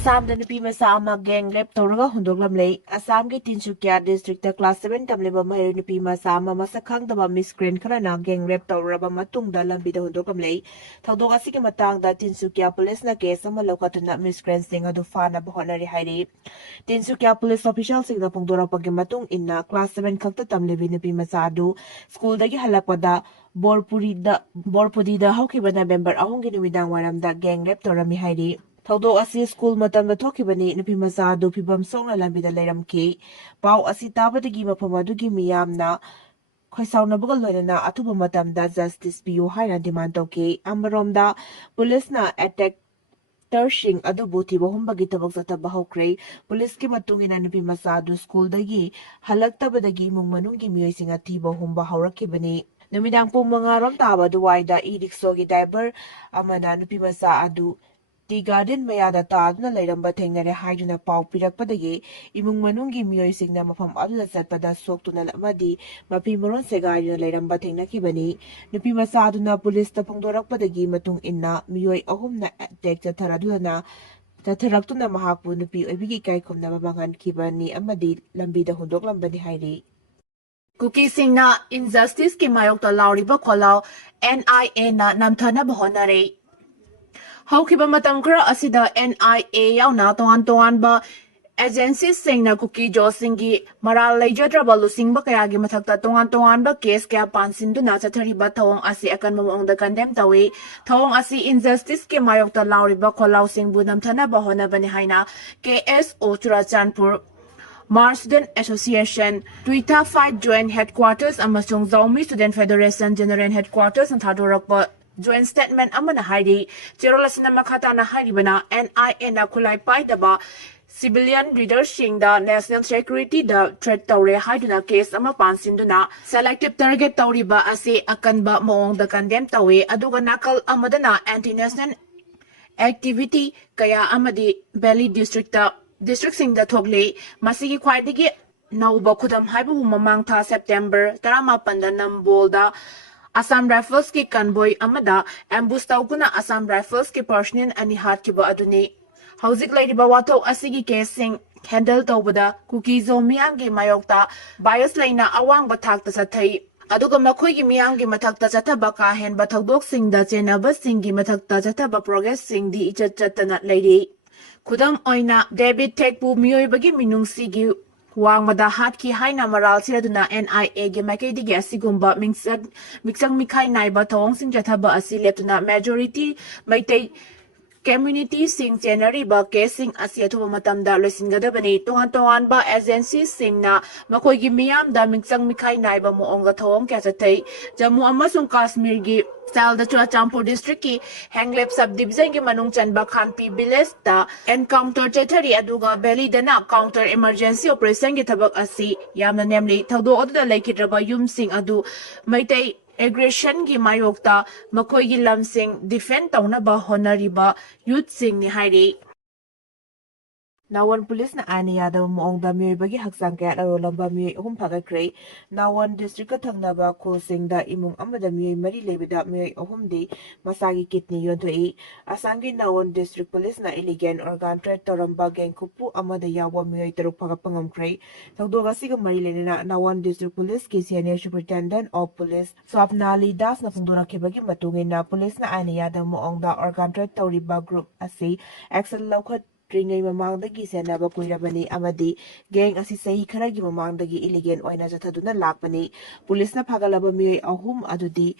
Assam the Nupi Masama gang lep Toraga Hundoglamle, Assam get Tinsukia district, the class 7 Tamliba Mary Nupi Masama, Masakang the Miss Green Karana gang lep Toraba Matung, the Lambi the Hundogamle, Todoga Sikimatang, the Tinsukia police na case, some Lokatana Miss Green singer to Fana Bohonari Heidi. Tinsukia police officials sing the Pongdora Pagamatung in class 7 Kakta Tamlibi Nupi Masadu, school the Halapada. Borpudi the Hokibana member Ahongi Numidang Waram that gang lep Torami Heidi. Though asi school matam na thokibani nupi maza do pibam songna lambi da leiram ki pau asi tabadagi mapamadugi miyamna khoisauna bugal loina atuba matam da justice piu haina demand toke amarom police na attack Tershing adubu tibo humbagi tabak sa tabahokre police ki matungina nupi maza do school dagi halagtabadagi mung manunggi miyoy singa tibo humba haurakibani Numidang pong mga rom taba duway da iriksogi diaper amana nupi maza adu Tea Garden Mayada Tadna Lairamba Tenare Hyduna Pau Pirapadagi, Imung Manungi Mioy Singna from Adula Satpada Sok to Nalamadi, Mapimaron Segai Lairamba Tenakibani, Nupima Saduna Police the Pongdorak Padagi Matung Inna, Mioy Ahumna Tek the Taraduna, the Taraktuna Mahapu Nupi, Ebigi Kaikum Namabangan Kibani, Amadi, Lambida Hundok Lambani Heidi. Kuki Singna Injustice Ki Maiyokta Laoribakholao, NIA na Namthana Bahonare. Haukiba matam kra asida NIA yauna tongan ba agencies singna Kuki Josingi maral lejadraba lusingba kayagi mathakta tongan ba case kaya pansindu na chathariba thawong asi akan mamong da condemn tawi thawong asi injustice ke Maiyokta Laoribakholao singbu namthana bahona bani haina KSO Churachandpur Mars Student Association Twitter Fight Joint Headquarters amasung Zaumi Student Federation General Headquarters and Thadorakpa Joint Statement amana haidi Cherolasina Makata na haidibana NIA na kulai pai daba civilian leadership da national security da threat tawre haiduna case ama pansinduna selective target tawriba ase akanba moong da condemn tawe aduga nakal amadana anti-national activity kaya amadi Valley district sing da thogle masigi khwaidigi nauba khudam haibu mamang tha September 18 da Nambol da Assam Rifles ki convoy amada ambush taukuna Assam Rifles ki personnel ani hat ki ba aduni hauzik lairiba wato asigi casing handle tawbada Kuki Zomiyang gi Maiyokta bias laina awang bathak ta sathai aduga makhoi gi miyang gi mathak ta chathaba ka hen bathakdok sing da chenaba sing gi mathak ta chathaba progress sing di ichat chatana lairi khudam oina David Tekbu MIYOIBAGI minungsi gi Wang mada hat ki haina maral siraduna NIA ge makai dige asigumba mingsang mikai naiba thong sing jathaba asi leptuna majority maitai community sing generary ba casing asi athuba matamda loisingadabani tongan ba agency sing na makoi gi miyam da mingsang mikai naiba mo onga thong kya chatai Jammu amasung Kashmir gi Sal the Churachandpur district ki Hanglep subdivision ki manung chanba Khanpi village ta encounter chetari aduga Valley dana counter emergency operation ki thabak asi yamna nemli thawdo oda laikidraba yum sing adu maitai aggression ki Maiyokta makoi gi lamsing defend tauna ba honariba youth sing ni hairi Nawan police na ani yadaw moong da MIYOIBAGI HAKCHANG KAYAT LAORIBA MIYOI ahum phagakre Nawan district thangnaba khosing da imung amada MIYOI mari lebida MIYOI ahum di masagi kidney yontoi Asangi Nawan district police na illegal organ trade toramba gang kupu amada yawa MIYOI taruk phagapangamkre thawdoga siga mari lenina Nawan district police ki senior superintendent of police Swapnali Das na phungdorakibagi matungin na police na ani yadaw moong da organ trade toriba group asi action laukat Ringai mamangdagi senaba kuirabani amadi gang asi sahi kharagi mamangdagi illegal oina jathaduna lakpani police na phagalaba MIYOI ahum adudi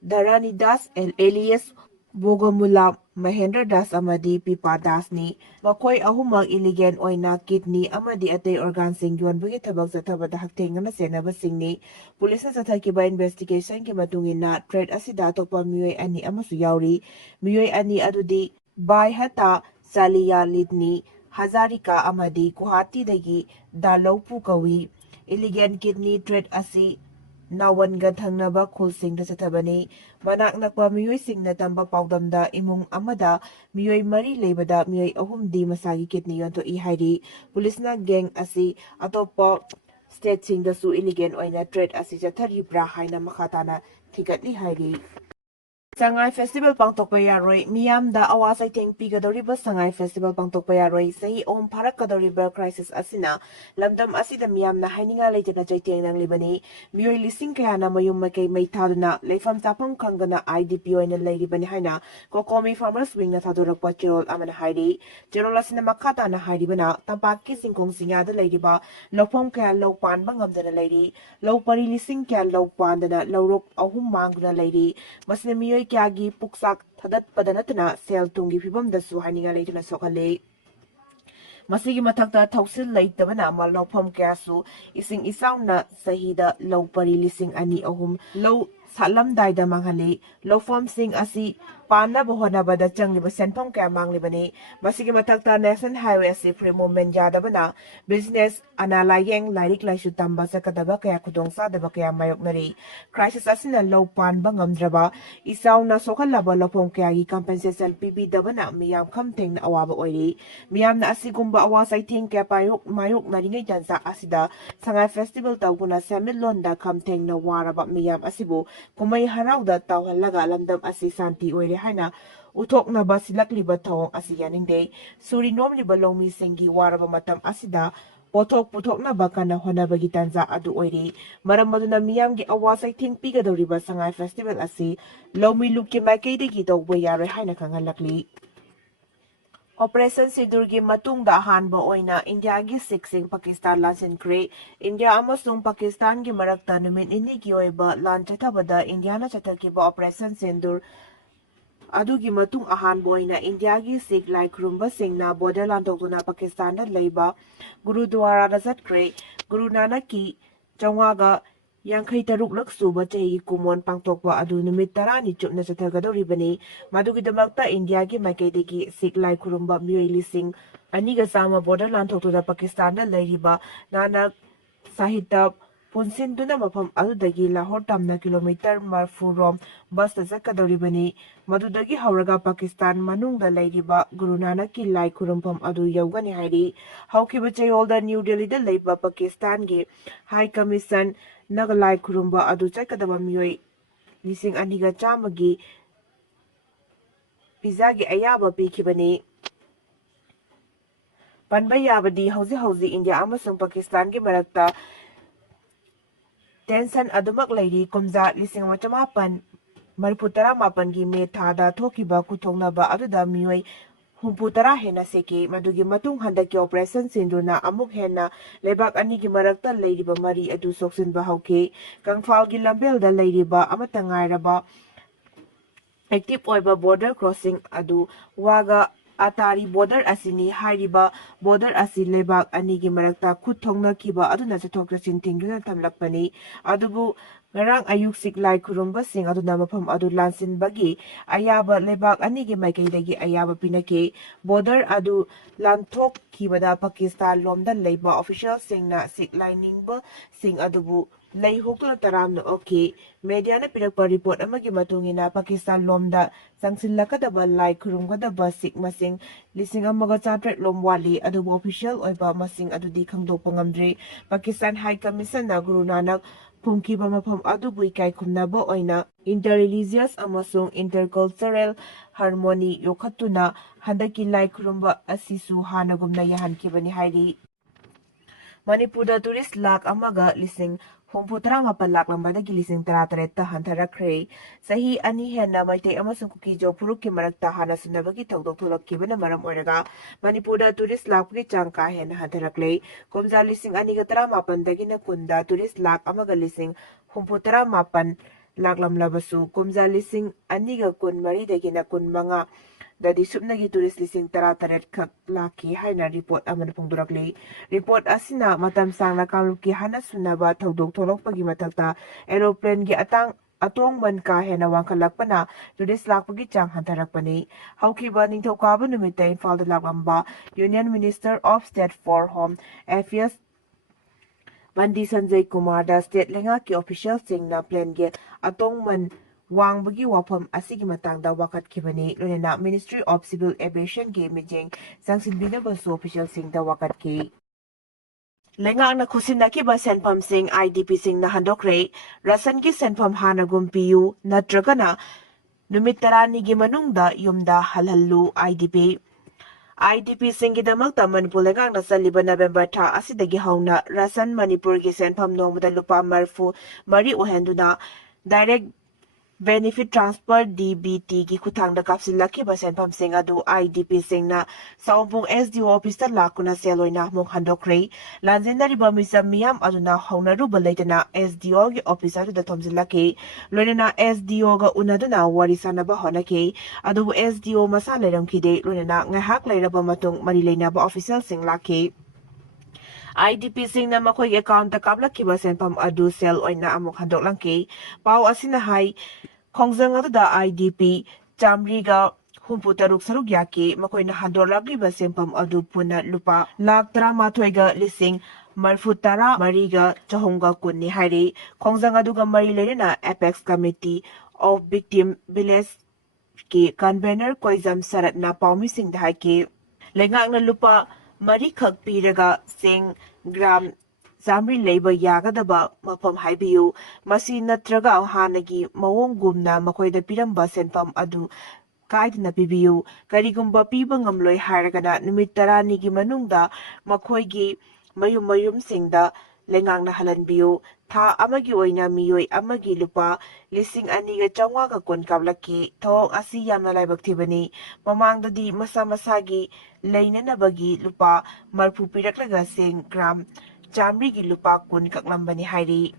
Dharani Das alias Bogomula Mahendra Das amadi Pipa Das ni makoi ahumang illegal oina kidney amadi atay organ sing yonbagi thabak jathabada haktengna senaba singni police na jathakiba investigation ki matungin na trade asida topa MIYOI ani amasu yauri MIYOI ani adudi Bai Hata Saliya Lidni Hazarika amadi Guwahati dagi Dalaupu kawi illegal kidney trade asi Nawan ga thangnaba khulsing da chathabani manak nakwa MIYOI singna tamba paudamda imung amada MIYOI mari lebada MIYOI ahum di masagi kidney yonto I hairi police na gang asi atopa state sing da su illegal oina trade asi chatharibra haina makhatana thigatli hairi Sangai Festival Pangtokpa Yaroi, Miyamda Awasai Teng Pigadoriba Sangai Festival Pangtokpa Yaroi, Sahi Om Parakadoriba Crisis Asina, Lamdam Asida Miyamna Haininga Latina Jaiteng Nang Libani, Miyoi Lising Kayana Mayum Make Maitaduna, Lefam Tapam Kangana IDPO in the Lady Banihana, Kokomi Farmers Wing Natadura Pachirol Aman Heidi, Jerolasina Makata na Heidi Bana, Tampaki Singkong Singa the Lady Ba, Lopom Kan Low Pan Bangam the Lady, Low Pari Lising Kan Low Pandana, Low Rope Ahum Manguna Lady, Masina Miyoi Kyagi Puksak Tadat Padanatana, Sel Tungi Pibum the Suhaninga Latana Sokale. Masigi Matakta Tausil Late the Banama, Lopom Kasu, Ising Isauna, Sahida, Low Pari Lising Ani Ahum, Low Salam Daida Manghale, Low Form Sing Asi, Panda Bohona Bada Changliba Senpom Kamang Libani, Masigi Matakta National Highway Asi Primo Menjada Bana, Business Analayang Lirik Laishu Tamba Sakadaba Kaya Kudongsa the Bakaya Mayoknari, Crisis Asina Low Pan Bangam Draba, Isauna Sokalaba Lopom Kagi Compensation PB Dabana, Miam Kamting Awaba Oili, Miam Nasigumba Awas I think Kapayok Mayok Naringa Jansa Asida, Sangai Festival Taguna Samilonda Kamting na Waraba Miam Asibu, Kumay Harauda Tawhalaga Landam Asi Santi Oili Hana, Utok na ba silakliba tawong asiyaning day, Surinom liba lomi sengi waraba matam asida, Putok na ba ka na honabagi tanza adu oiri, maramado na miyamgi awasay ting pigadoriba Sangai Festival asi, lomi luki makay dog bayare hay na kangalakli. Operation Sidurgi matungda ahanba oina Indiagi siksing Pakistan lansinkre India amasung Pakistan gi marakta numit inigi oiba lan chatabada Indiana chatakiba Operation Sindur Adugi matung ahanba oina Indiagi Sikh Lai Kurumba Singna border lantokuna Pakistan na leiba Gurudwara da zatkre Guru Nanaki Changwaga Yankai Taruk Laksuba Chahi Kumon Pangtokpa Adu Numit Tarani Chupna Chatagadoribani Madugidamakta Indiagi Makaidegi Sikh Lai Kurumba Miyoi Lising Aniga Sama border lantokuna Pakistan na leiba Nanak Sahita Punsinduna Mapam Adudagi Lahore Tamna kilometer Marfurom Basta Zakadoribani Madudagi Hauraga Pakistan Manungda Ladiba Guru Nanaki Lai Kurumpam Adu Yogani Haidi Haukibache Olda New Delhi the Labor Pakistan Gi High Commission Nagalai Kurumba Adu Chakadaba Miyoi Lising Aniga Chamagi Pizagi Ayaba Pikibani Panbayabadi Hausi India Amasung Pakistan Gi Marakta Tensan Adumak Lady Kumza Lising Machamapan Mariputara Mapangi Me Tada Tokiba Kutongnaba Aduda Miyoi Humputara Hena Seke Madugi Matung Handaki Operation Sinduna Amuk Hena Lebak Anigi Marakta Lady Mari Adu Soksin Bahauke Kangfalgi Lambel the Lady Ba Amatangairaba Active Oiba Border Crossing Adu Waga Atari border asini hairiba border asi lebak anigi marakta kuthongna kiba aduna chathokra sintingduna thamlakpani adubu ngarang ayuk siklai kurumba sing aduna mafam adu lansin bagi ayaba lebak anigi maikaidagi ayaba pinake border adu lanthok kibada Pakistan lomda leiba official singna siklai ningba sing adubu Lai hukla taram no okay. Media na pinagpa report amagi matungina Pakistan lomda sangsilakadaba lai kurungkadaba sik masing lising amaga chatret lomwali adu official oiba masing adu di khangdok pangamdre Pakistan High Commission na Guru Nanak pungkiba mafam adu buikay kumnaba oina interreligious amasung intercultural harmony yokhatuna handaki lai kurumba asisu hanagumna yahankibani hairi Manipur tourist lak amaga lising Humputara Mapalak Lambadagi Lising Taratareta Hantarakre, Sahi Ani Hena Maite Amasun Kuki Jo Puruki Marakta Hana Sunabagi Togdok Tulak Kibana Maram Oraga, Manipura tourist lak Changka Hen Hantarakle, Komza Lising Anigatara Mapan Dagina Kunda tourist lak Amaga Lising Humputara Mapan Laklam Labasu, Komza Lising Aniga Kun Mari Dagina Kun Manga. Dadi subnagi turis lising tarataret kak laki haina report aman pungdurakli. Report asina matam sang nakaluki hana sunaba tawdok tolok pagi matakta aeroplane gi atong man ka hena wangkalakpana turis lakpagi chang hantarakpani. Haukiba ningthokaba numita Imphal da laklamba Union Minister of State for Home Affairs Bandi Sanjay Kumar da state lenga ki official sing na plan ge atong man Wangbagi wapam asigi matangda wakat kibani lunena Ministry of Civil Aviation ge mijing sangsinbina basu official sing da wakat ki Lengang na kusin na kiba senpam sing IDP sing na handokre rasan ki senpam hanagum piyu na dragana ꯅꯨꯃꯤꯠ 10ꯅꯤꯒꯤ ꯃꯅꯨꯡꯗ ꯌꯨꯝꯗ ꯍꯜꯍꯜꯂꯨ IDP IDP-ꯁꯤꯡꯒꯤꯗꯃꯛꯇ Manipur ꯂꯩꯉꯥꯛꯅ ꯆꯠꯂꯤꯕ November ꯊꯥ ꯑꯁꯤꯗꯒꯤ ꯍꯧꯅ ꯔꯁꯟ ꯃꯅꯤꯄꯨꯔꯒꯤ ꯁꯦꯟꯐꯝ ꯅꯣꯡꯃꯗ ꯂꯨꯄꯥ 44 ꯑꯣꯏꯍꯟꯗꯨꯅ ꯗꯥꯏꯔꯦꯛ ꯕꯦꯅꯤꯐꯤꯠ ꯇ꯭ꯔꯥꯟꯁꯐꯔ DBTꯒꯤ ꯈꯨꯠꯊꯥꯡꯗ ꯀꯥꯞꯁꯤꯜꯂꯛꯈꯤꯕ ꯁꯦꯟꯐꯝꯁꯤꯡ ꯑꯗꯨ IDP-ꯁꯤꯡꯅ ꯁꯥꯎꯕꯨꯡ SDO ꯑꯣꯐꯤꯁꯇ ꯂꯥꯛꯇꯨꯅ ꯁꯦꯜ ꯑꯣꯏꯅ ꯑꯃꯨꯛ ꯍꯟꯗꯣꯛꯈ꯭ꯔꯦ꯫ ꯂꯥꯟꯖꯦꯟꯅꯔꯤꯕ ꯃꯤꯆꯝ ꯃꯤꯌꯥꯝ ꯑꯗꯨꯅ ꯍꯧꯅꯔꯨꯕ ꯂꯩꯇꯅ SDOꯒꯤ ꯑꯣꯐꯤꯁ ꯑꯗꯨꯗ ꯊꯣꯝꯖꯤꯜꯂꯛꯈꯤ꯫ ꯂꯣꯏꯅꯅ SDOꯒ ꯎꯅꯗꯨꯅ ꯋꯥꯔꯤ ꯁꯥꯟꯅꯕ ꯍꯣꯠꯅꯈꯤ꯫ ꯑꯗꯨꯕꯨ SDO ꯃꯁꯥ ꯂꯩꯔꯝꯈꯤꯗꯦ꯫ ꯂꯣꯏꯅꯅ ꯉꯥꯏꯍꯥꯛ ꯂꯩꯔꯕ ꯃꯇꯨꯡ ꯃꯔꯤ ꯂꯩꯅꯕ ꯑꯣꯐꯤꯁꯤꯌꯦꯜꯁꯤꯡ ꯂꯥꯛꯈꯤ꯫ IDP-ꯁꯤꯡꯅ ꯃꯈꯣꯏꯒꯤ ꯑꯦꯀꯥꯎꯟꯇ ꯀꯥꯞꯂꯛꯈꯤꯕ ꯁꯦꯟꯐꯝ ꯑꯗꯨ ꯁꯦꯜ ꯑꯣꯏꯅ ꯑꯃꯨꯛ ꯍꯟꯗꯣꯛꯂꯝꯈꯤ꯫ ꯄꯥꯎ ꯑꯁꯤꯅ ꯍꯥꯏ ꯈꯣꯡꯖꯪ ꯑꯗꯨꯗ IDP 163 ꯁꯔꯨꯛ ꯌꯥꯈꯤ꯫ ꯃꯈꯣꯏꯅ ꯍꯟꯗꯣꯛꯂꯛꯂꯤꯕ ꯁꯦꯟꯐꯝ ꯑꯗꯨ ꯄꯨꯟꯅ ꯂꯨꯄꯥ 13,34,310,910ꯅꯤ ꯍꯥꯏꯔꯤ꯫ ꯈꯣꯡꯖꯪ ꯑꯗꯨꯒ ꯃꯔꯤ ꯂꯩꯅꯅ ꯑꯦꯄꯦꯛꯁ ꯀꯃꯤꯇꯤ ꯑꯣꯐ ꯚꯤꯛꯇꯤꯝ ꯚꯤꯂꯦꯖꯀꯤ ꯀꯟꯚꯦꯅꯔ ꯀꯣꯏꯖꯝ ꯁꯔꯠꯅ ꯄꯥꯎꯃꯤꯁꯤꯡꯗ ꯍꯥꯏꯈꯤ꯫ ꯂꯩꯉꯥꯛꯅ ꯂꯨꯄꯥ 4 ꯈꯛ ꯄꯤꯔꯒ ꯆꯦꯡ ꯒ꯭ꯔꯥꯝ 100 ꯂꯩꯕ ꯌꯥꯒꯗꯕ ꯃꯐꯝ ꯍꯥꯏꯕꯤꯌꯨ꯫ ꯃꯁꯤ ꯅꯠꯇ꯭ꯔꯒ ꯍꯥꯟꯅꯒꯤ ꯃꯑꯣꯡꯒꯨꯝꯅ ꯃꯈꯣꯏꯗ ꯄꯤꯔꯝꯕ ꯁꯦꯟꯐꯝ ꯑꯗꯨ ꯀꯥꯏꯗꯅ ꯄꯤꯕꯤꯌꯨ꯫ ꯀꯔꯤꯒꯨꯝꯕ ꯄꯤꯕ ꯉꯝꯂꯣꯏ ꯍꯥꯏꯔꯒꯅ ꯅꯨꯃꯤꯠ 10ꯅꯤꯒꯤ ꯃꯅꯨꯡꯗ ꯃꯈꯣꯏꯒꯤ ꯃꯌꯨꯝꯁꯤꯡꯗ ꯂꯩꯉꯥꯛꯅ ꯍꯜꯍꯟꯕꯤꯌꯨ꯫ ꯊꯥ ꯑꯃꯒꯤ ꯑꯣꯏꯅ ꯃꯤꯑꯣꯏ ꯑꯃꯒꯤ ꯂꯨꯄꯥ 2,910 ꯀꯥꯞꯂꯛꯈꯤ꯫ ꯊꯧꯑꯣꯡ ꯑꯁꯤ ꯌꯥꯝꯅ ꯂꯥꯏꯕꯛ ꯊꯤꯕꯅꯤ꯫ ꯃꯃꯥꯡꯗꯗꯤ ꯃꯁꯥ ꯃꯁꯥꯒꯤ ꯂꯩꯅꯅꯕꯒꯤ ꯂꯨꯄꯥ 40 ꯄꯤꯔꯛꯂꯒ ꯆꯦꯡ ꯒ꯭ꯔꯥꯝ 100ꯒꯤ ꯂꯨꯄꯥ 10 ꯀꯛꯂꯝꯕꯅꯤ ꯍꯥꯏꯔꯤ꯫